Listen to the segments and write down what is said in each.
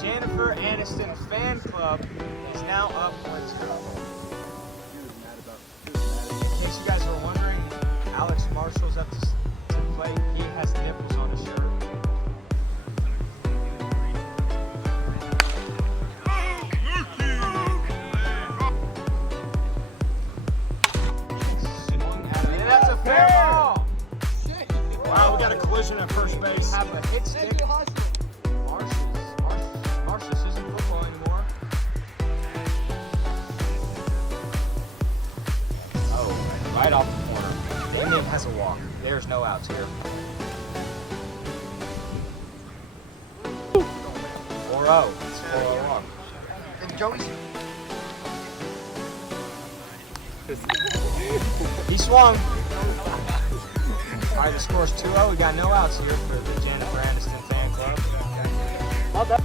Jennifer Aniston fan club is now up for its cup. In case you guys were wondering, Alex Marshall's up to play. He has nipples on his shirt. That's a fair ball. Wow, we got a collision at first base. Have a hit stick. Marshall's isn't football anymore. Oh, right off the corner. Damien has a walk. There's no outs here. 4-0. It's 4-0 walk. And Joey's. He swung. All right, the score's 2-0. We got no outs here for the Jennifer Aniston fan club. Well done.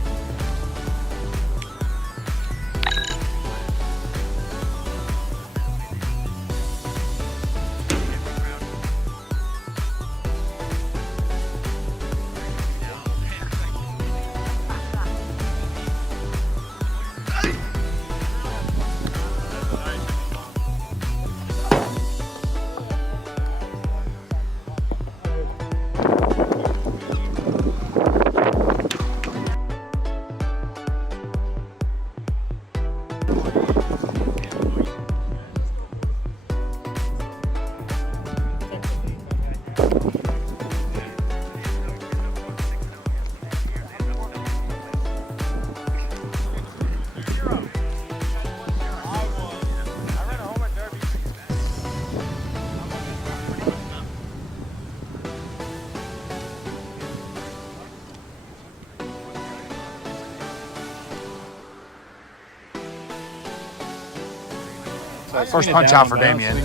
First punch out for Damien.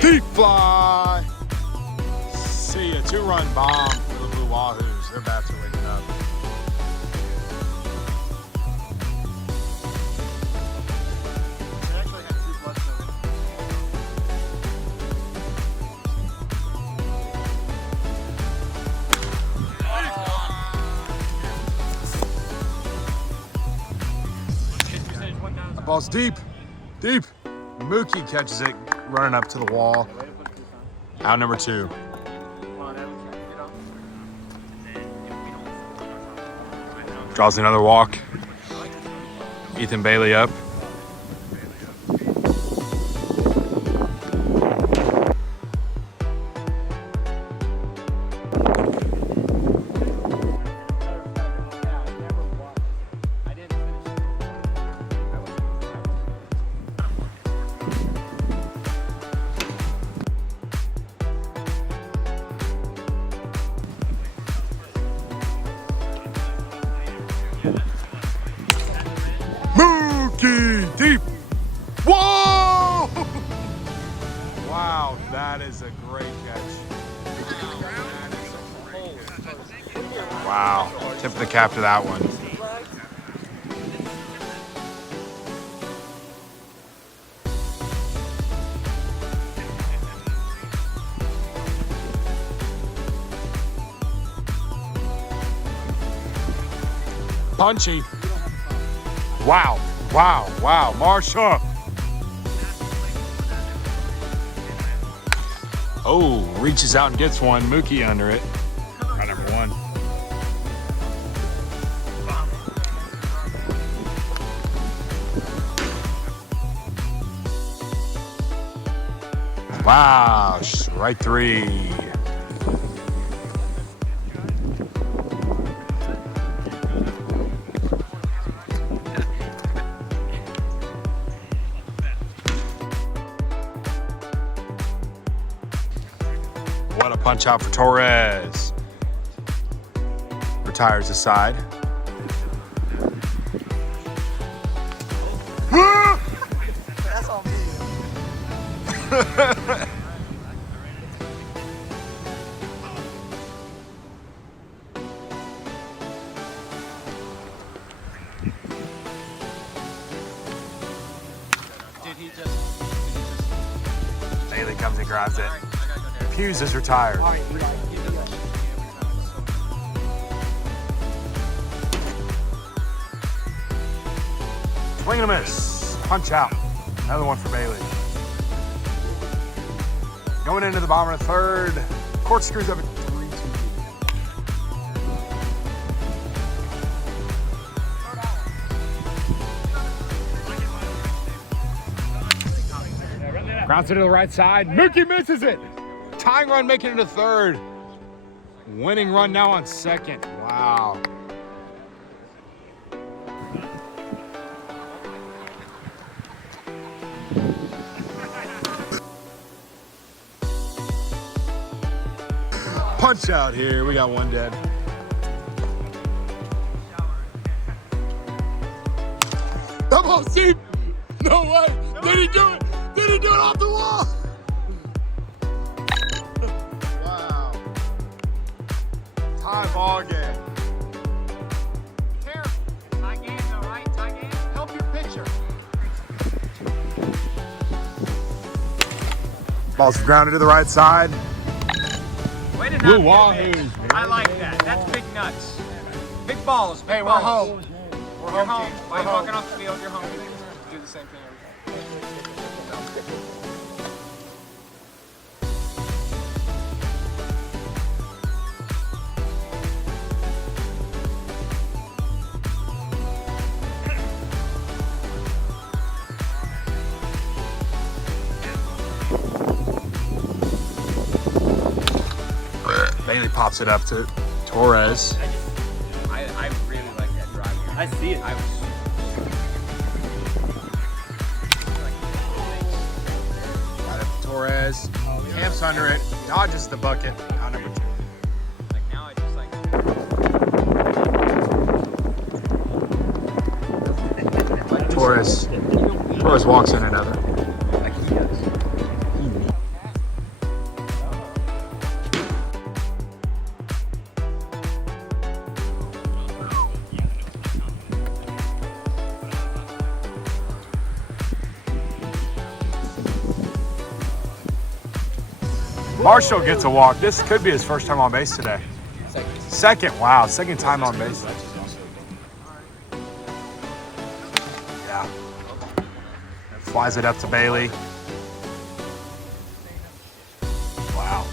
Deep fly. See ya. 2-run bomb for the Blue Wahoos. Their bats are waking up. Ball's deep, deep. Mookie catches it, running up to the wall. Out number 2. Draws another walk. Ethan Bailey up. Deep. Whoa! Wow, that is a great catch. Wow, tip of the cap to that one. Punchy. Wow. Wow, wow, Marshall. Oh, reaches out and gets one. Mookie under it. Right, number 1. Wow, right 3. What a punch out for Torres. Retires the side. That's all me. Bailey comes and grabs it. Hughes is retired. Swing and a miss. Punch out. Another one for Bailey. Going into the bottom of the third. Cork Screws up at 3-2. Grounds it to the right side. Mookie misses it. Tying run making it to third. Winning run now on second. Wow. Punch out here. We got one dead. That ball's deep. No way. Did he do it? Did he do it off the wall? Wow. Tie ball game. Careful. Tie game, though, right? Tie game. Help your pitcher. Ball's grounded to the right side. Way to Blue not get a Wahoos, miss. man. I like that. That's big nuts. Big balls. Big Hey, we're balls. home. We're home. Why are you walking off the field? You're home. Do the same thing every time. Bailey pops it up to Torres. I really like that drive. I see it. I was. Got it to Torres. Camps under it. Dodges the bucket. Now number 2. Like now I just like. Torres. Torres walks in another. Like he does. Marshall gets a walk. This could be his first time on base today. Second. Wow. Second time on base. Yeah. Flies it up to Bailey. Wow.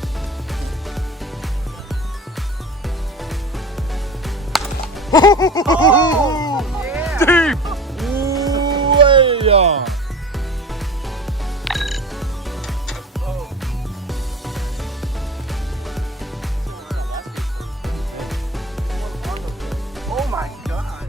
Oh, yeah. Deep. Way on. Oh my God.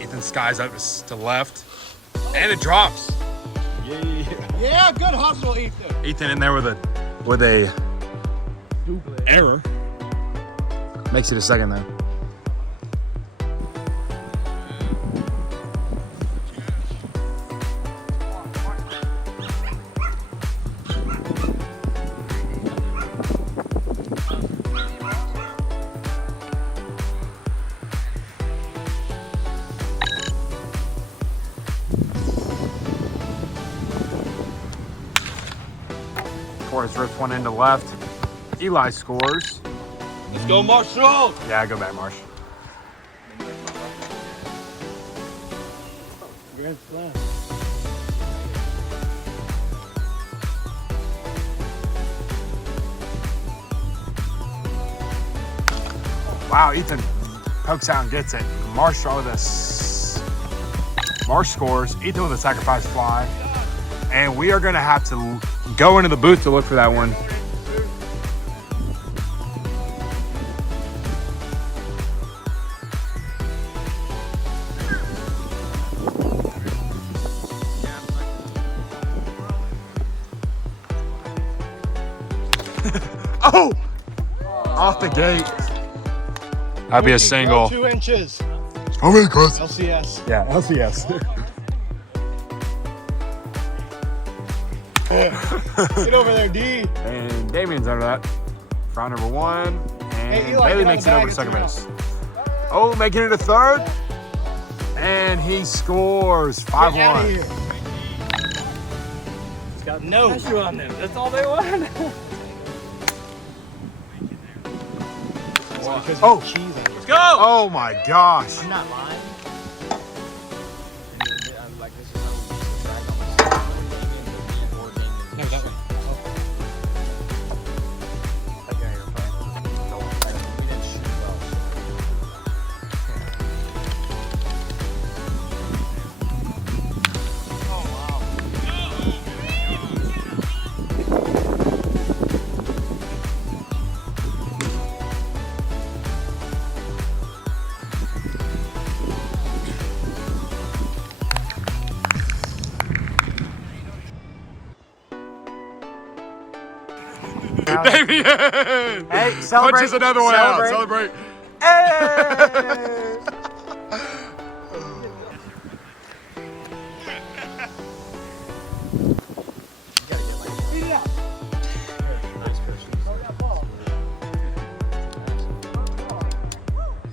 Ethan skies up to left. And it drops. Yeah, good hustle, Ethan. Ethan in there with a error. Makes it a second though. Torres rips one into left. Eli scores. Let's go, Marshall. Yeah, go back, Marsh. Wow, Ethan pokes out and gets it. Marsh with Marsh scores. Ethan with a sacrifice fly. And we are going to have to go into the booth to look for that one. Oh! Off the gate. That'd be a single. 2 inches. Oh my God. LCS. Yeah, LCS. Get over there, D. And Damien's under that. Foul number 1. And Hey, Eli, Bailey get on makes the it bag, over to it's second your base. Oh, making it a third. And he scores 5-1. Get out of here. It's got no pressure on them. That's all they want. Oh, Let's go. oh my gosh. I'm not lying. I'm like, this is how we used to drag on this. No, that way. Okay, you're fine. No, we didn't shoot well. Damien! Hey, celebrate. Punches another one out. Celebrate. Celebrate. Hey!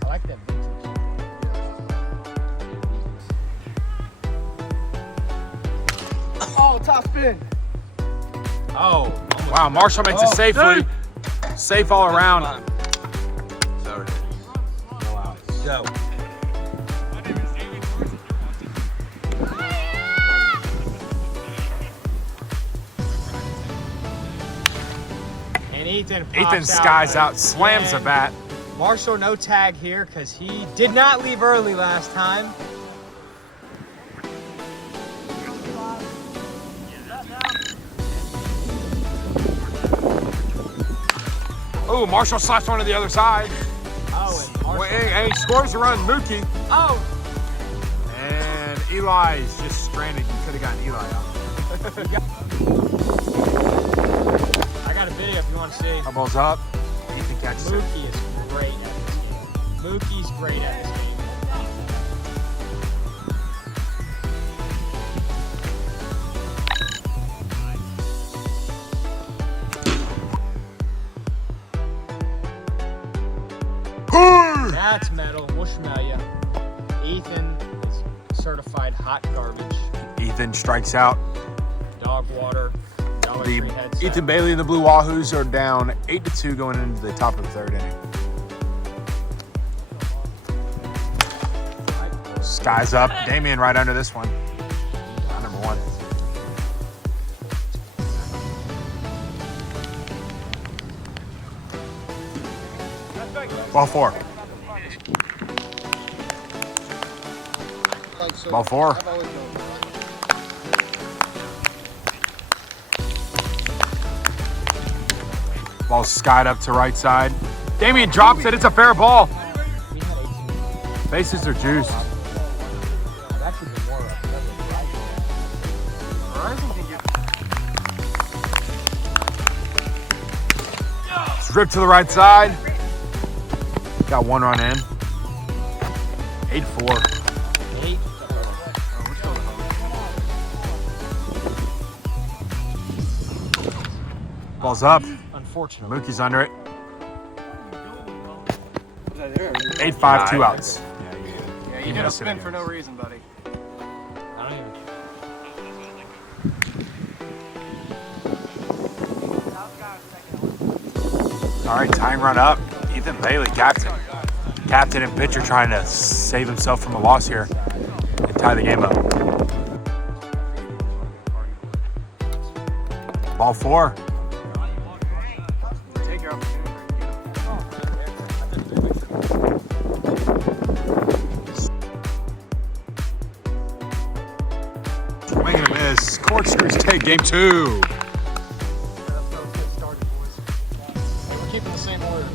I like that vintage. Oh, top spin. Oh, Wow, Marshall makes it safely. Safe all around. so it is. No outs. Go. And Ethan pops Ethan skies out, again. slams the bat. Marshall no tag here because he did not leave early last time. Oh, Marshall slaps one to the other side. Oh, and Marshall. And he scores a run, Mookie. Oh, And Eli is just stranded. You could have gotten Eli out. I got a video if you want to see. That ball's up. Ethan catches it. Mookie is great at this game. Mookie's great at this game. That's metal. We'll smell ya. Ethan is certified hot garbage. Ethan strikes out. Dog water. Dollar Tree The headset. Ethan Bailey and the Blue Wahoos are down 8-2 going into the top of the third inning. Skies up. Damien right under this one. Number 1. Ball 4. Ball 4. Ball skied up to right side. Damien drops it. It's a fair ball. He had 18. Bases are juiced. I've actually been more upset with Verizon can get Strip to the right side. Got 1 run in. 8-4. 8. Ball's up. Unfortunately. Mookie's under it. 8-5, 2 outs. Yeah, you did a spin for no reason, buddy. I don't even. All right, tying run up. Ethan Bailey, captain. Captain and pitcher trying to save himself from a loss here and tie the game up. Ball 4. Take your opportunity. Swing and a miss. Cork Screws take game 2. We're keeping the same order.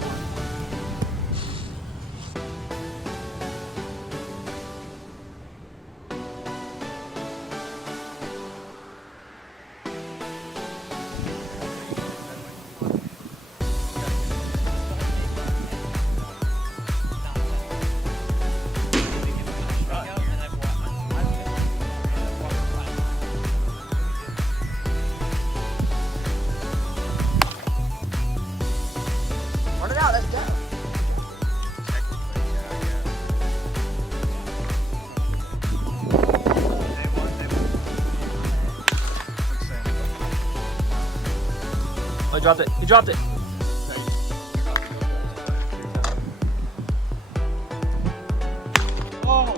he dropped it. He dropped it.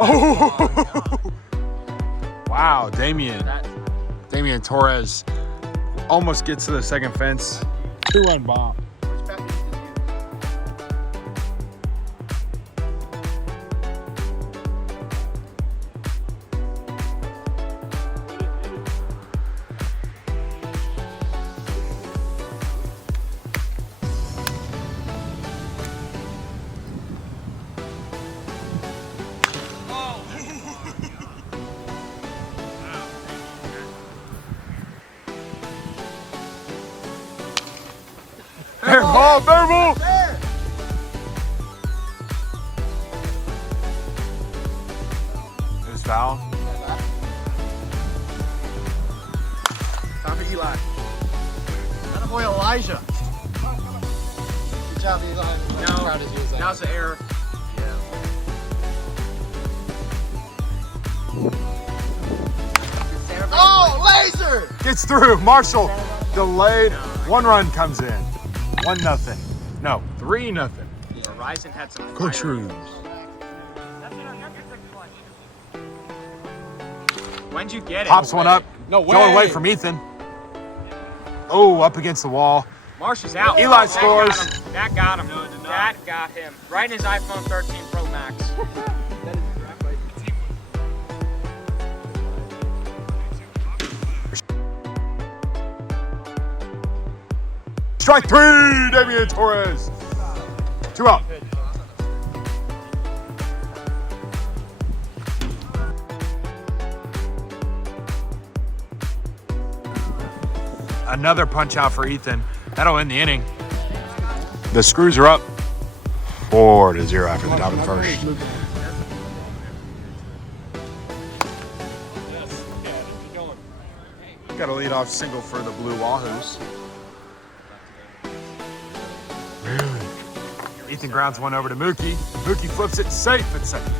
Oh! Wow, Damian Torres almost gets to the second fence. 2-run bomb. Fair ball, fair ball! It was foul. Time for Eli. That boy Elijah. Good job, Eli. No, Proud of you as Now's the error. Oh, laser! Gets through. Marshall delayed. 1 run comes in. 1-0. No, 3-0. Horizon had some Cork fire. Screws. When'd you get it? Pops one up. No way. Going away from Ethan. Oh, up against the wall. Marsh is out. Eli That scores. got him. That got him. That got him. Right in his iPhone 13 Pro Max. Strike 3, Damian Torres. 2 out. Another punch out for Ethan. That'll end the inning. The Screws are up 4-0 after the top of the first. Got a leadoff single for the Blue Wahoos. Ethan grounds one over to Mookie. Mookie flips it safe at second.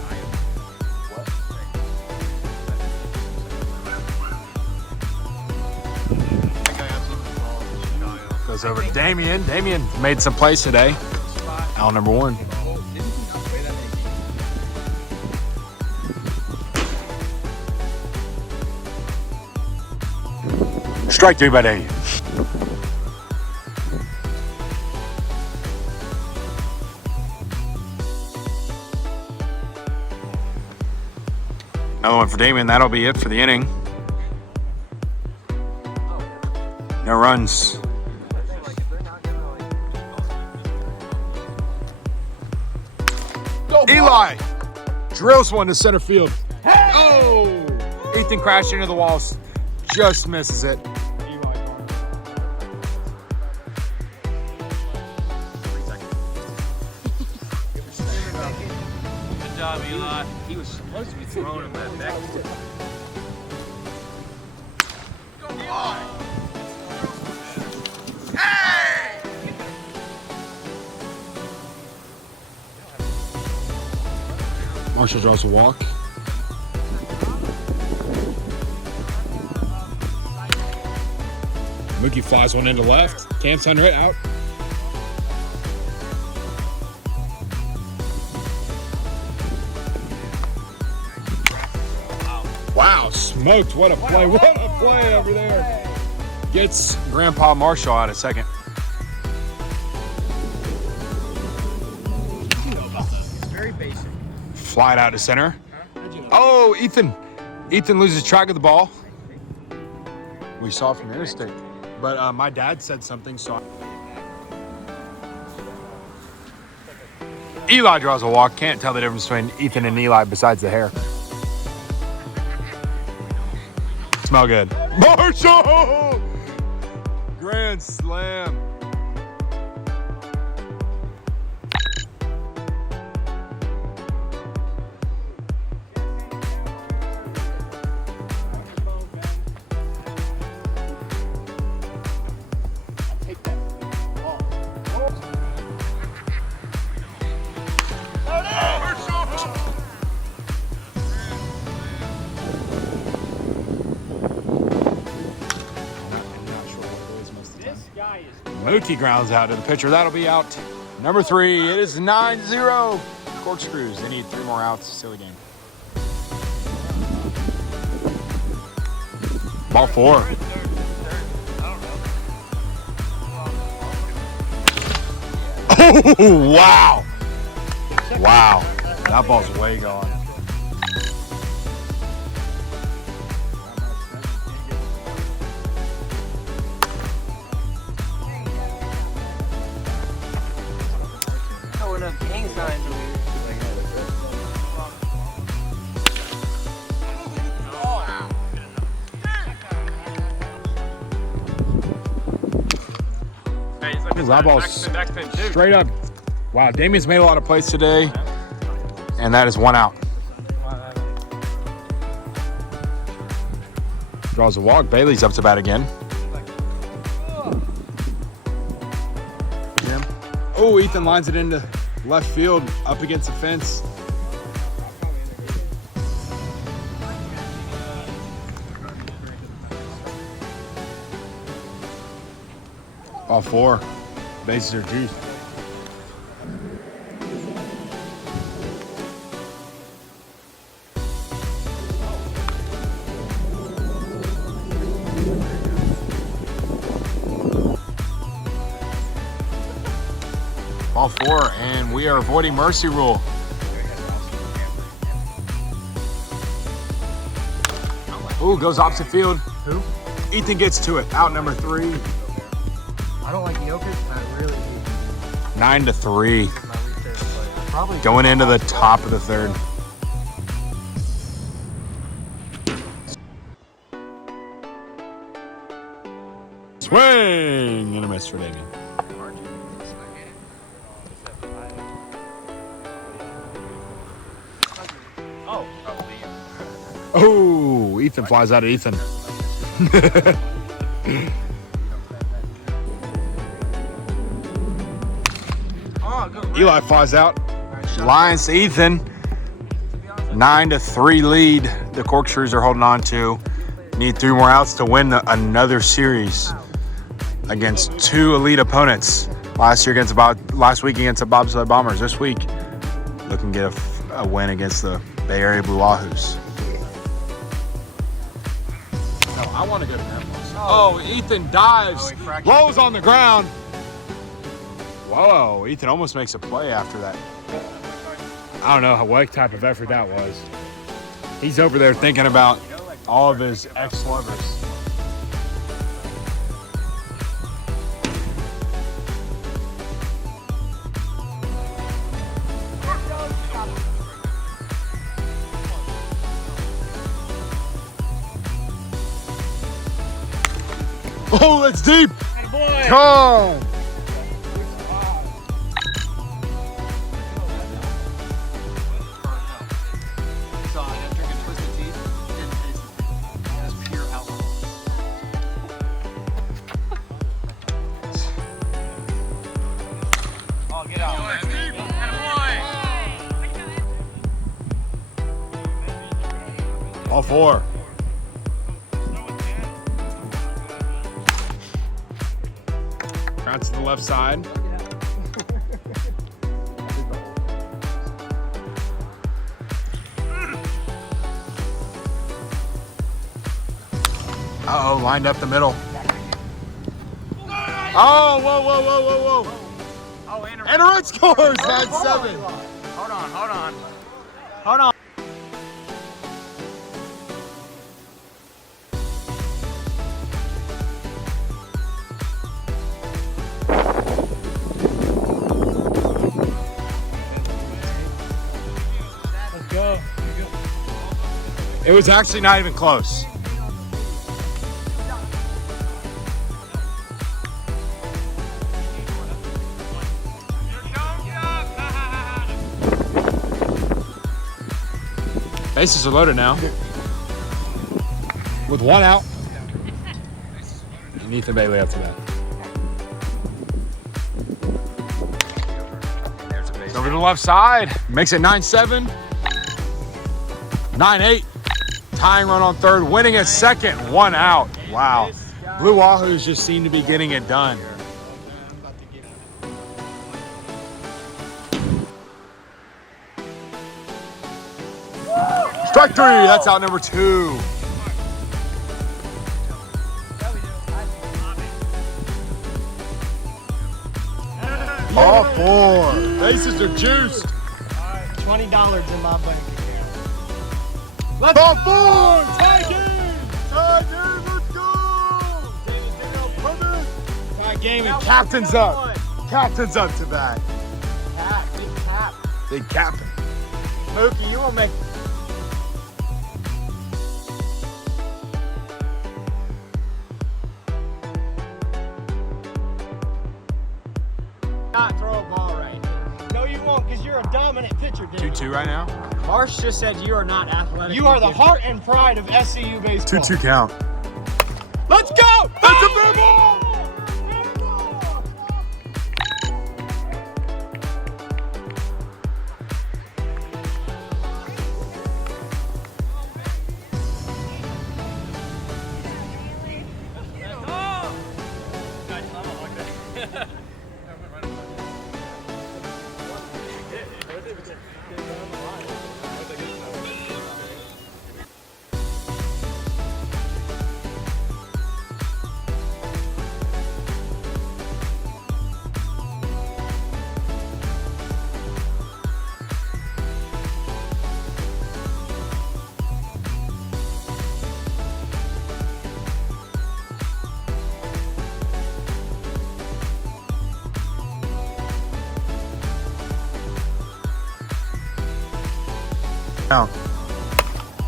Goes over to Damian. Damian made some plays today. Out number 1. Strike 3 by Damian. Another one for Damian. That'll be it for the inning. No runs. Eli drills one to center field. Oh! Ethan crashed into the walls. Just misses it. Good job, Eli. He was supposed to be throwing him that back. Marshall draws a walk. Mookie flies one into left. Camps under it, out. Wow, smoked. What a play. What a play over there. Gets Grandpa Marshall out at second. Very basic. Fly it out to center. Oh, Ethan. Ethan loses track of the ball. We saw from the interstate. But my dad said something, so Eli draws a walk. Can't tell the difference between Ethan and Eli besides the hair. Smell good. Marshall! Grand slam. Mookie grounds out to the pitcher. That'll be out number 3. It is 9-0. Cork Screws. They need 3 more outs to seal the game. Ball 4. Oh, wow. Wow. That ball's way gone. Oh, enough gang signs. That ball's straight up. Wow, Damien's made a lot of plays today, and that is 1 out. Draws a walk. Bailey's up to bat again. Oh, Ethan lines it into left field, up against the fence. Ball 4. Bases are juiced. Ball 4, and we are avoiding mercy rule. Ooh, goes opposite field. Who? Ethan gets to it. Out number 3. I don't like Jokic. I really hate 9-3. my least favorite player. Probably Going into the top of the 3rd. Swing and a miss for Damien. Oh, Ethan flies out at Ethan. Eli flies out. Lions to Ethan. 9-3 lead. The Cork Screws are holding on to. Need 3 more outs to win another series against 2 elite opponents. Last week against the Bobsled Bombers. This week, looking to get a win against the Bay Area Blue Wahoos. Oh, I want to go to Memphis. Oh, Ethan dives, rolls on the ground. Whoa, Ethan almost makes a play after that. I don't know what type of effort that was. He's over there thinking about all of his ex-lovers. Oh, that's deep. Come on. All 4. Out to the left side. Uh-oh, lined up the middle. Oh, whoa. Oh, And a run scores, 9-7. Hold on. It was actually not even close. Bases are loaded now. With 1 out. And Ethan Bailey after that. Over to the left side. Makes it 9-7. 9-8. Tying run on 3rd. Winning at 2nd. 1 out. Wow. Blue Wahoos just seem to be getting it done. Strike three. That's out number 2. All 4. Bases are juiced. $20 in my bank account. Let's all 4. Tie game. Tie game. Let's go. Tie game and captain's up. Captain's up to bat. Cap, big cap. Big captain. Mookie, you won't make. Not throw a ball right here. No, you won't, because you're a dominant pitcher, dude. 2-2 right now. Marsh just said you are not athletic. You are the heart and pride of SCU baseball. 2-2 count. Let's go. That's a big ball.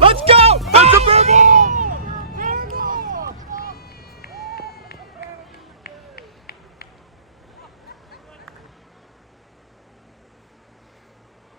Let's go! That's a big